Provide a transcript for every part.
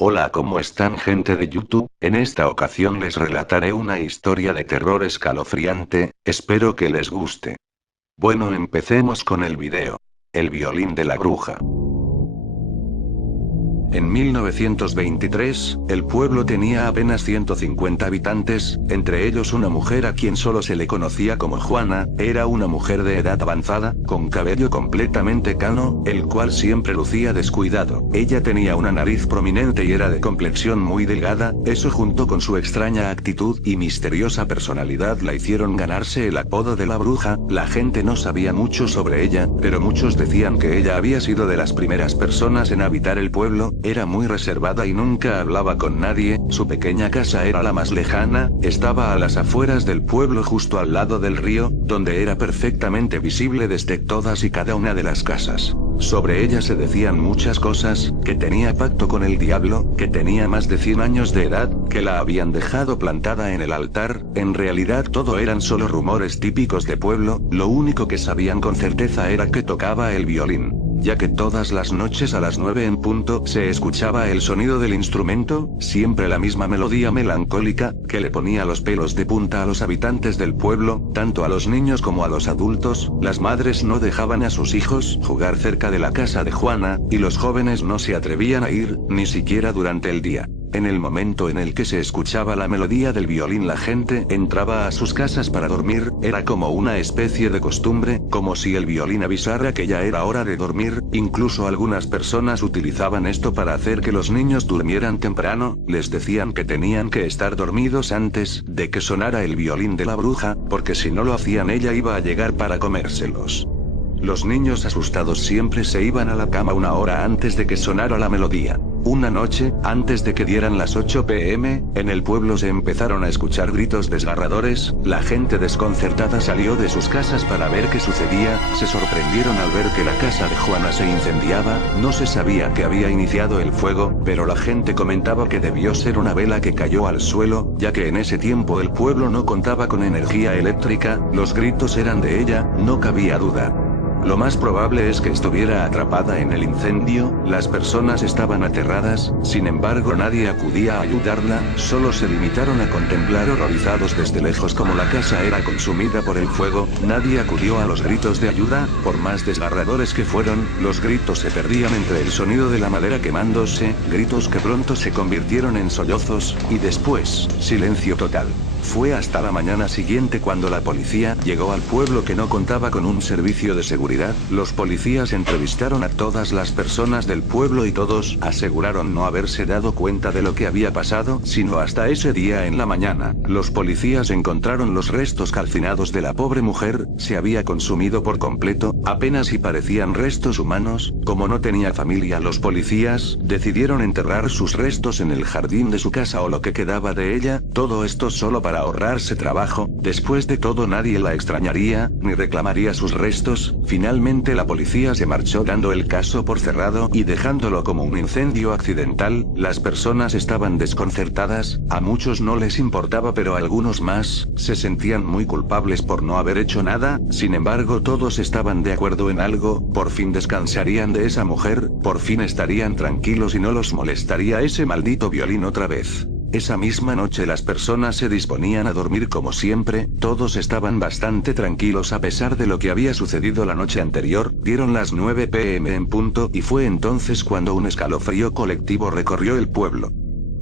Hola, ¿cómo están, gente de YouTube? En esta ocasión les relataré una historia de terror escalofriante, espero que les guste. Bueno, empecemos con el video. El violín de la bruja. En 1923, el pueblo tenía apenas 150 habitantes, entre ellos una mujer a quien solo se le conocía como Juana. Era una mujer de edad avanzada, con cabello completamente cano, el cual siempre lucía descuidado. Ella tenía una nariz prominente y era de complexión muy delgada, eso junto con su extraña actitud y misteriosa personalidad la hicieron ganarse el apodo de la bruja. La gente no sabía mucho sobre ella, pero muchos decían que ella había sido de las primeras personas en habitar el pueblo. Era muy reservada y nunca hablaba con nadie, su pequeña casa era la más lejana, estaba a las afueras del pueblo justo al lado del río, donde era perfectamente visible desde todas y cada una de las casas. Sobre ella se decían muchas cosas, que tenía pacto con el diablo, que tenía más de 100 años de edad, que la habían dejado plantada en el altar. En realidad todo eran solo rumores típicos de pueblo, lo único que sabían con certeza era que tocaba el violín, ya que todas las noches a las 9 en punto se escuchaba el sonido del instrumento, siempre la misma melodía melancólica, que le ponía los pelos de punta a los habitantes del pueblo, tanto a los niños como a los adultos. Las madres no dejaban a sus hijos jugar cerca de la casa de Juana, y los jóvenes no se atrevían a ir, ni siquiera durante el día. En el momento en el que se escuchaba la melodía del violín, la gente entraba a sus casas para dormir, era como una especie de costumbre, como si el violín avisara que ya era hora de dormir. Incluso algunas personas utilizaban esto para hacer que los niños durmieran temprano, les decían que tenían que estar dormidos antes de que sonara el violín de la bruja, porque si no lo hacían ella iba a llegar para comérselos. Los niños asustados siempre se iban a la cama una hora antes de que sonara la melodía. Una noche, antes de que dieran las 8 p.m., en el pueblo se empezaron a escuchar gritos desgarradores. La gente desconcertada salió de sus casas para ver qué sucedía. Se sorprendieron al ver que la casa de Juana se incendiaba. No se sabía que había iniciado el fuego, pero la gente comentaba que debió ser una vela que cayó al suelo, ya que en ese tiempo el pueblo no contaba con energía eléctrica. Los gritos eran de ella, no cabía duda. Lo más probable es que estuviera atrapada en el incendio. Las personas estaban aterradas, sin embargo nadie acudía a ayudarla, solo se limitaron a contemplar horrorizados desde lejos cómo la casa era consumida por el fuego. Nadie acudió a los gritos de ayuda, por más desgarradores que fueron, los gritos se perdían entre el sonido de la madera quemándose, gritos que pronto se convirtieron en sollozos, y después, silencio total. Fue hasta la mañana siguiente cuando la policía llegó al pueblo, que no contaba con un servicio de seguridad. Los policías entrevistaron a todas las personas del pueblo y todos aseguraron no haberse dado cuenta de lo que había pasado, sino hasta ese día en la mañana. Los policías encontraron los restos calcinados de la pobre mujer, se había consumido por completo, apenas si parecían restos humanos. Como no tenía familia, los policías decidieron enterrar sus restos en el jardín de su casa o lo que quedaba de ella, todo esto solo para ahorrarse trabajo. Después de todo nadie la extrañaría, ni reclamaría sus restos. Finalmente la policía se marchó dando el caso por cerrado y dejándolo como un incendio accidental. Las personas estaban desconcertadas, a muchos no les importaba, pero a algunos más se sentían muy culpables por no haber hecho nada. Sin embargo todos estaban de acuerdo en algo: por fin descansarían de esa mujer, por fin estarían tranquilos y no los molestaría ese maldito violín otra vez. Esa misma noche las personas se disponían a dormir como siempre, todos estaban bastante tranquilos a pesar de lo que había sucedido la noche anterior. Dieron las 9 p.m. en punto, y fue entonces cuando un escalofrío colectivo recorrió el pueblo.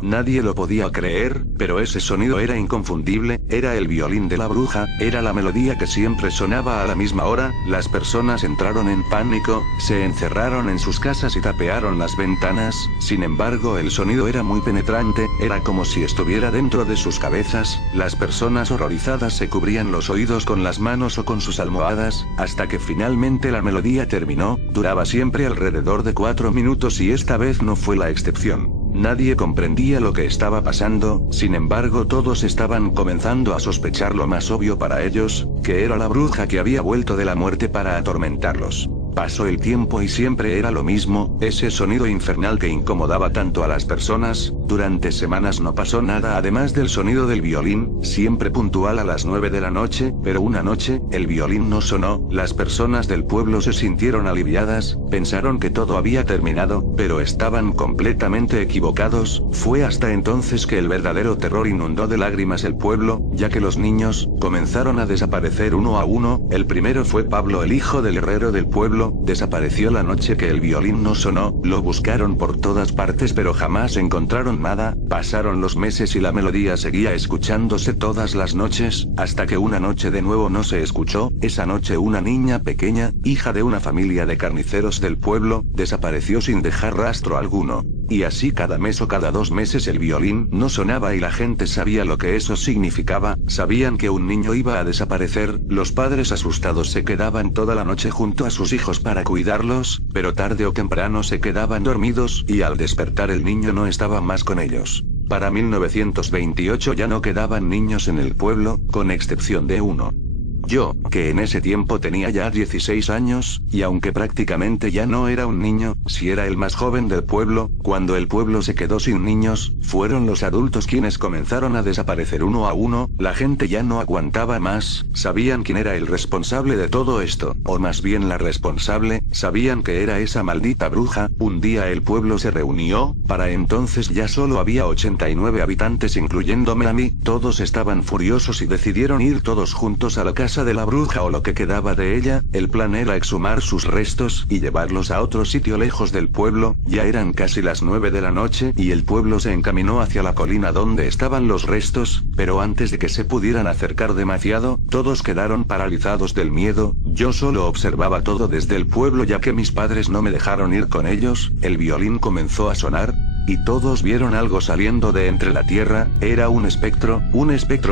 Nadie lo podía creer, pero ese sonido era inconfundible, era el violín de la bruja, era la melodía que siempre sonaba a la misma hora. Las personas entraron en pánico, se encerraron en sus casas y tapearon las ventanas. Sin embargo el sonido era muy penetrante, era como si estuviera dentro de sus cabezas. Las personas horrorizadas se cubrían los oídos con las manos o con sus almohadas, hasta que finalmente la melodía terminó. Duraba siempre alrededor de 4 minutos y esta vez no fue la excepción. Nadie comprendía lo que estaba pasando, sin embargo todos estaban comenzando a sospechar lo más obvio para ellos, que era la bruja que había vuelto de la muerte para atormentarlos. Pasó el tiempo y siempre era lo mismo, ese sonido infernal que incomodaba tanto a las personas. Durante semanas no pasó nada además del sonido del violín, siempre puntual a las 9 de la noche, pero una noche, el violín no sonó, las personas del pueblo se sintieron aliviadas, pensaron que todo había terminado, pero estaban completamente equivocados. Fue hasta entonces que el verdadero terror inundó de lágrimas el pueblo, ya que los niños comenzaron a desaparecer uno a uno. El primero fue Pablo, el hijo del herrero del pueblo, desapareció la noche que el violín no sonó, lo buscaron por todas partes pero jamás encontraron nada. Pasaron los meses y la melodía seguía escuchándose todas las noches, hasta que una noche de nuevo no se escuchó. Esa noche una niña pequeña, hija de una familia de carniceros del pueblo, desapareció sin dejar rastro alguno. Y así cada mes o cada 2 meses el violín no sonaba y la gente sabía lo que eso significaba, sabían que un niño iba a desaparecer. Los padres asustados se quedaban toda la noche junto a sus hijos para cuidarlos, pero tarde o temprano se quedaban dormidos y al despertar el niño no estaba más con ellos. Para 1928 ya no quedaban niños en el pueblo, con excepción de uno. Yo, que en ese tiempo tenía ya 16 años, y aunque prácticamente ya no era un niño, si era el más joven del pueblo, cuando el pueblo se quedó sin niños, fueron los adultos quienes comenzaron a desaparecer uno a uno. La gente ya no aguantaba más, sabían quién era el responsable de todo esto, o más bien la responsable, sabían que era esa maldita bruja. Un día el pueblo se reunió, para entonces ya solo había 89 habitantes incluyéndome a mí, todos estaban furiosos y decidieron ir todos juntos a la casa de la bruja o lo que quedaba de ella. El plan era exhumar sus restos y llevarlos a otro sitio lejos del pueblo. Ya eran casi las 9 de la noche y el pueblo se encaminó hacia la colina donde estaban los restos, pero antes de que se pudieran acercar demasiado, todos quedaron paralizados del miedo. Yo solo observaba todo desde el pueblo ya que mis padres no me dejaron ir con ellos. El violín comenzó a sonar, y todos vieron algo saliendo de entre la tierra. Era un espectro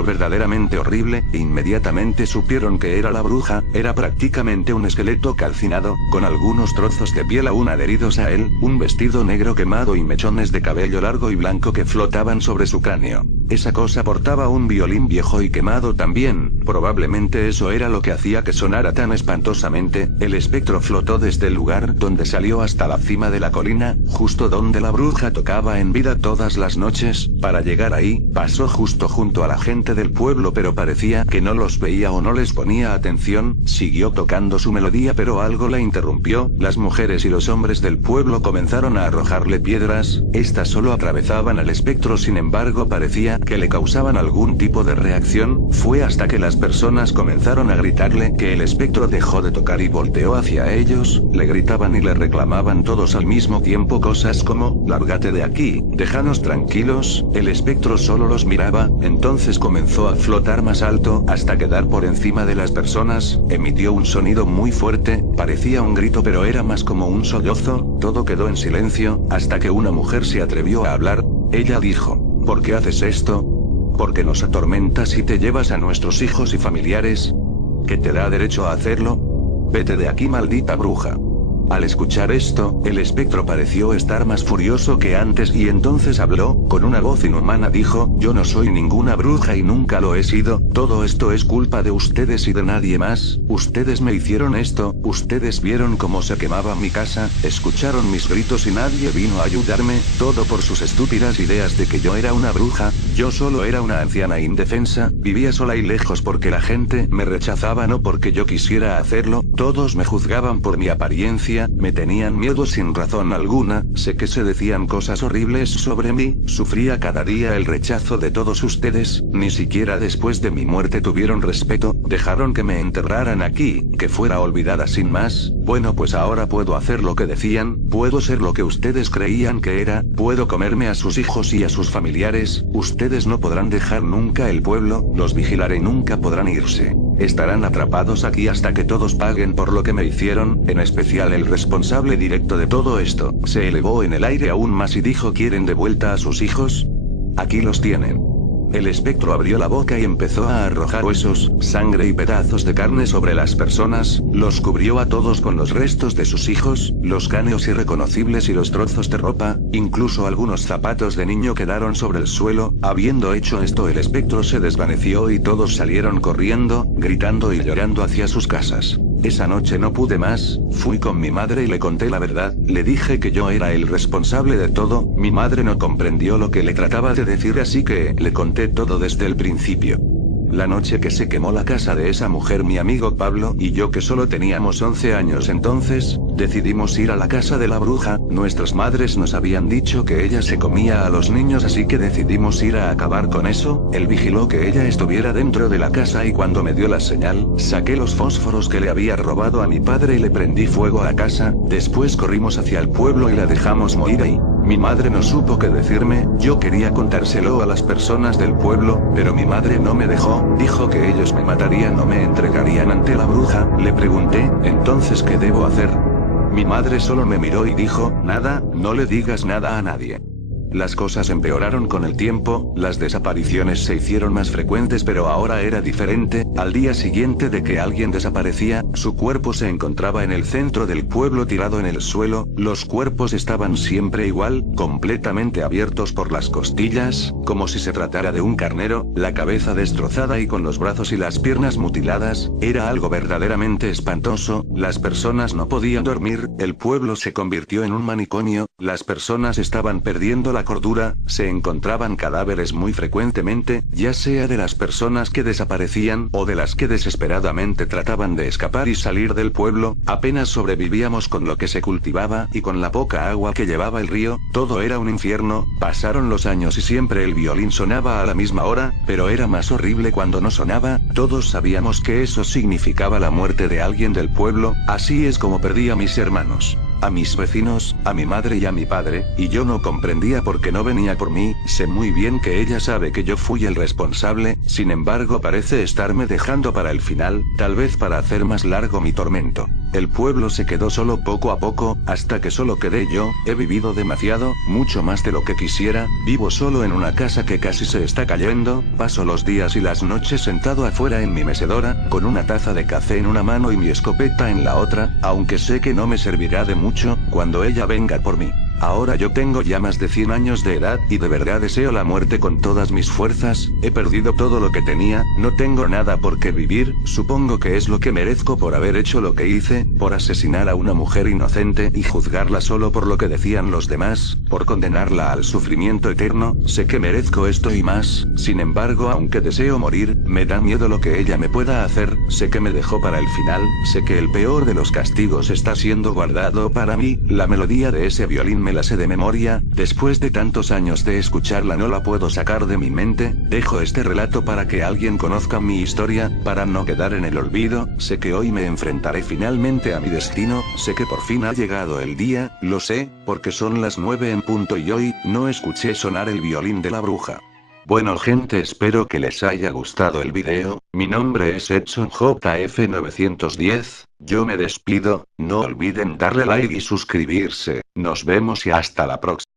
verdaderamente horrible. Inmediatamente supieron que era la bruja. Era prácticamente un esqueleto calcinado, con algunos trozos de piel aún adheridos a él, un vestido negro quemado y mechones de cabello largo y blanco que flotaban sobre su cráneo. Esa cosa portaba un violín viejo y quemado también, probablemente eso era lo que hacía que sonara tan espantosamente. El espectro flotó desde el lugar donde salió hasta la cima de la colina, justo donde la bruja tocaba en vida todas las noches. Para llegar ahí, pasó justo junto a la gente del pueblo pero parecía que no los veía o no les ponía atención. Siguió tocando su melodía pero algo la interrumpió. Las mujeres y los hombres del pueblo comenzaron a arrojarle piedras, estas solo atravesaban al espectro, sin embargo parecía que le causaban algún tipo de reacción. Fue hasta que las personas comenzaron a gritarle que el espectro dejó de tocar y volteó hacia ellos. Le gritaban y le reclamaban todos al mismo tiempo cosas como: lárgate de aquí, déjanos tranquilos. El espectro solo los miraba. Entonces comenzó a flotar más alto hasta quedar por encima de las personas. Emitió un sonido muy fuerte, parecía un grito pero era más como un sollozo. Todo quedó en silencio hasta que una mujer se atrevió a hablar. Ella dijo: ¿por qué haces esto? ¿Por qué nos atormentas y te llevas a nuestros hijos y familiares? ¿Qué te da derecho a hacerlo? Vete de aquí, maldita bruja. Al escuchar esto, el espectro pareció estar más furioso que antes y entonces habló, con una voz inhumana dijo: yo no soy ninguna bruja y nunca lo he sido, todo esto es culpa de ustedes y de nadie más. Ustedes me hicieron esto, ustedes vieron cómo se quemaba mi casa, escucharon mis gritos y nadie vino a ayudarme, todo por sus estúpidas ideas de que yo era una bruja. Yo solo era una anciana indefensa, vivía sola y lejos porque la gente me rechazaba, no porque yo quisiera hacerlo. Todos me juzgaban por mi apariencia, me tenían miedo sin razón alguna. Sé que se decían cosas horribles sobre mí, sufría cada día el rechazo de todos ustedes. Ni siquiera después de mi muerte tuvieron respeto, dejaron que me enterraran aquí, que fuera olvidada sin más. Bueno, pues ahora puedo hacer lo que decían, puedo ser lo que ustedes creían que era, puedo comerme a sus hijos y a sus familiares. Ustedes no podrán dejar nunca el pueblo, los vigilaré y nunca podrán irse. Estarán atrapados aquí hasta que todos paguen por lo que me hicieron. En especial el responsable directo de todo esto se elevó en el aire aún más y dijo: ¿quieren de vuelta a sus hijos? Aquí los tienen. El espectro abrió la boca y empezó a arrojar huesos, sangre y pedazos de carne sobre las personas, los cubrió a todos con los restos de sus hijos, los cráneos irreconocibles y los trozos de ropa, incluso algunos zapatos de niño quedaron sobre el suelo. Habiendo hecho esto, el espectro se desvaneció y todos salieron corriendo, gritando y llorando hacia sus casas. Esa noche no pude más, fui con mi madre y le conté la verdad, le dije que yo era el responsable de todo, mi madre no comprendió lo que le trataba de decir así que le conté todo desde el principio. La noche que se quemó la casa de esa mujer, mi amigo Pablo y yo, que solo teníamos 11 años entonces, decidimos ir a la casa de la bruja. Nuestras madres nos habían dicho que ella se comía a los niños, así que decidimos ir a acabar con eso. Él vigiló que ella estuviera dentro de la casa y cuando me dio la señal, saqué los fósforos que le había robado a mi padre y le prendí fuego a la casa. Después corrimos hacia el pueblo y la dejamos morir ahí. Mi madre no supo qué decirme, yo quería contárselo a las personas del pueblo, pero mi madre no me dejó, dijo que ellos me matarían o me entregarían ante la bruja. Le pregunté, entonces ¿qué debo hacer? Mi madre solo me miró y dijo, nada, no le digas nada a nadie. Las cosas empeoraron con el tiempo, las desapariciones se hicieron más frecuentes, pero ahora era diferente. Al día siguiente de que alguien desaparecía, su cuerpo se encontraba en el centro del pueblo tirado en el suelo. Los cuerpos estaban siempre igual, completamente abiertos por las costillas, como si se tratara de un carnero, la cabeza destrozada y con los brazos y las piernas mutiladas. Era algo verdaderamente espantoso, las personas no podían dormir, el pueblo se convirtió en un manicomio, las personas estaban perdiendo la cordura, se encontraban cadáveres muy frecuentemente, ya sea de las personas que desaparecían o de las que desesperadamente trataban de escapar y salir del pueblo. Apenas sobrevivíamos con lo que se cultivaba y con la poca agua que llevaba el río, todo era un infierno. Pasaron los años y siempre el violín sonaba a la misma hora, pero era más horrible cuando no sonaba. Todos sabíamos que eso significaba la muerte de alguien del pueblo. Así es como perdí a mis hermanos, a mis vecinos, a mi madre y a mi padre, y yo no comprendía por qué no venía por mí. Sé muy bien que ella sabe que yo fui el responsable, sin embargo parece estarme dejando para el final, tal vez para hacer más largo mi tormento. El pueblo se quedó solo poco a poco, hasta que solo quedé yo. He vivido demasiado, mucho más de lo que quisiera, vivo solo en una casa que casi se está cayendo, paso los días y las noches sentado afuera en mi mecedora, con una taza de café en una mano y mi escopeta en la otra, aunque sé que no me servirá de mucho cuando ella venga por mí. Ahora yo tengo ya más de 100 años de edad y de verdad deseo la muerte con todas mis fuerzas. He perdido todo lo que tenía, no tengo nada por qué vivir. Supongo que es lo que merezco por haber hecho lo que hice, por asesinar a una mujer inocente y juzgarla solo por lo que decían los demás, por condenarla al sufrimiento eterno. Sé que merezco esto y más, sin embargo, aunque deseo morir, me da miedo lo que ella me pueda hacer. Sé que me dejó para el final, sé que el peor de los castigos está siendo guardado para mí. La melodía de ese violín me la sé de memoria, después de tantos años de escucharla no la puedo sacar de mi mente. Dejo este relato para que alguien conozca mi historia, para no quedar en el olvido. Sé que hoy me enfrentaré finalmente a mi destino, sé que por fin ha llegado el día, lo sé, porque son las 9 en punto y hoy no escuché sonar el violín de la bruja. Bueno gente, espero que les haya gustado el video. Mi nombre es Edson JF910, yo me despido, no olviden darle like y suscribirse, nos vemos y hasta la próxima.